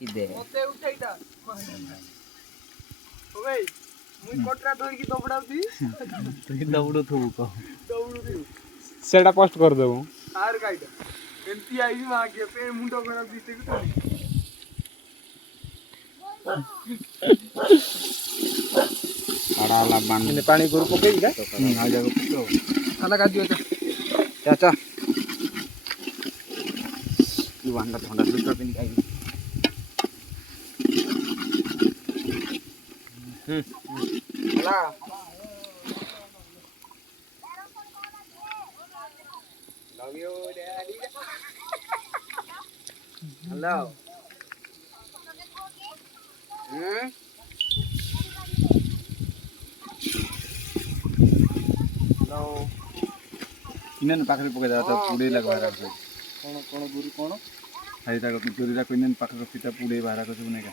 इदे मते उठैता ओ भाई मुई कोटरा धोई की दबड़ाउती तू दौड़ो थू को दौड़ुती सेटा पोस्ट कर देबो आर काइटा एमती आई मां के पे मुंडो खराब दिते की तो आडाला बांध इने पानी गुरु पके का आ जागो पको खाना का दियो चाचा तू वांडा ठंडा सुटर पिन खाई हला love you daddy hello hello किनन पाखरे पके जा त पुडे लगवा राख कौन कौन गुरु कौन हाई ताको चोरी रा कोइनन पाखरे पिता पुडे बारा को सुने का